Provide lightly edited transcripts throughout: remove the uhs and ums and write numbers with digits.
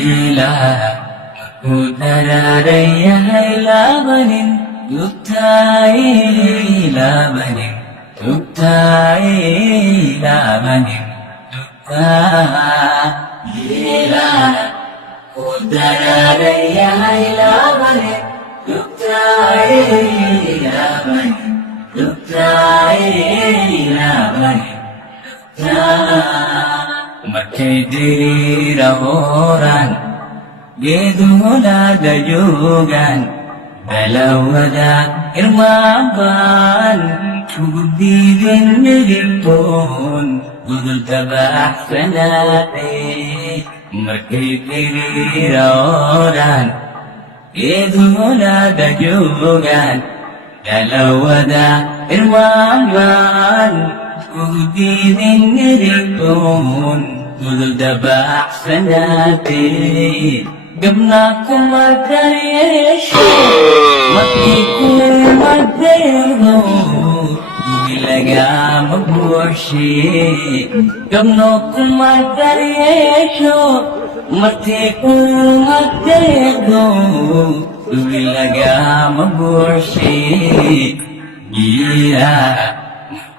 Gila Kudararaya labanin Tuktai labanin Tuktai labanin Gila Kudararaya labanin Tuktai labanin Tuktai labanin Markay dirahoran Geeduna dayugan Dalawada irmaban Kugdidin nilipon Gudul tabah sanate Markay dirahoran Geeduna dayugan Dalawada irmaban Kugdidin nilipon Gudul tabah sanate Gabna ko magkaryesyo Mati ko magdero Gumilaga mag-worship Gabna ko magkaryesyo Mati ko magdero Gumilaga mag-worship Gira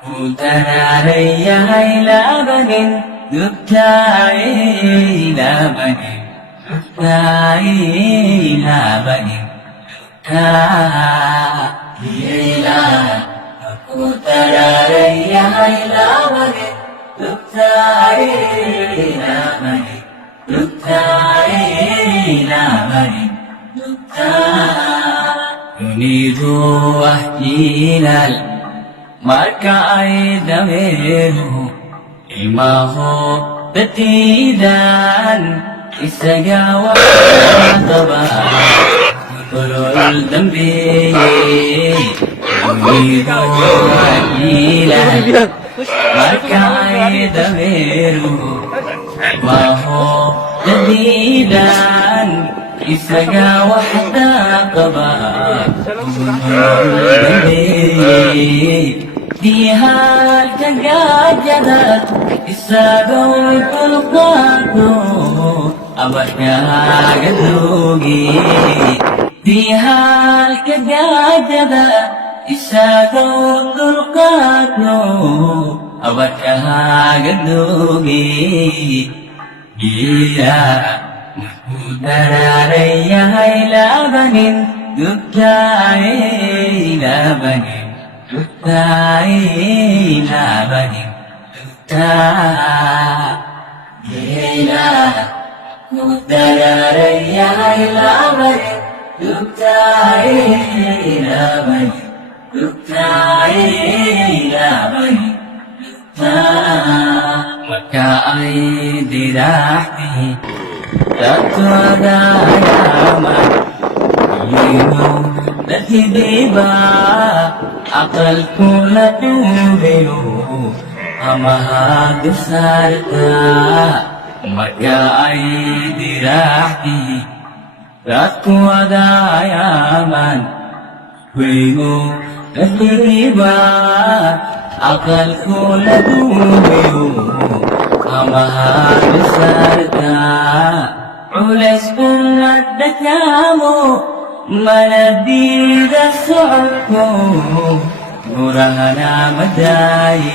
Kutararaya ay labanin Dugtay labanin Tuktai labanin Gila Kutararaya ay labanin Tuktai labanin Tuktai labanin Unido ahilal Marka ay damero Ilmaho tatidan Isagawa taba Kulul dambi Umido ilan Marka ay damero Maho jadidan Isagawa taba Kulul dambi Dihal kagajadat Isagaw tulukado Abad kagadugi Dihal kagajadat Isagaw tulukado Abad kagadugi Gila Kudararaya ay labanin Dugtay labanin Tuktai labanin Gila Kudararaya ay labanin Tuktai labanin Tuktai labanin Maka ay dirahti Tatwada yaman Iyong natidiba Akal ko natubiyo Amahag sarta Maka ay dirahti Tatwada yaman Iyong natidiba Akal ko natubiyo Amahag sarta Ules kong nagdakamo Manadid as-su'ud ko Murah na madai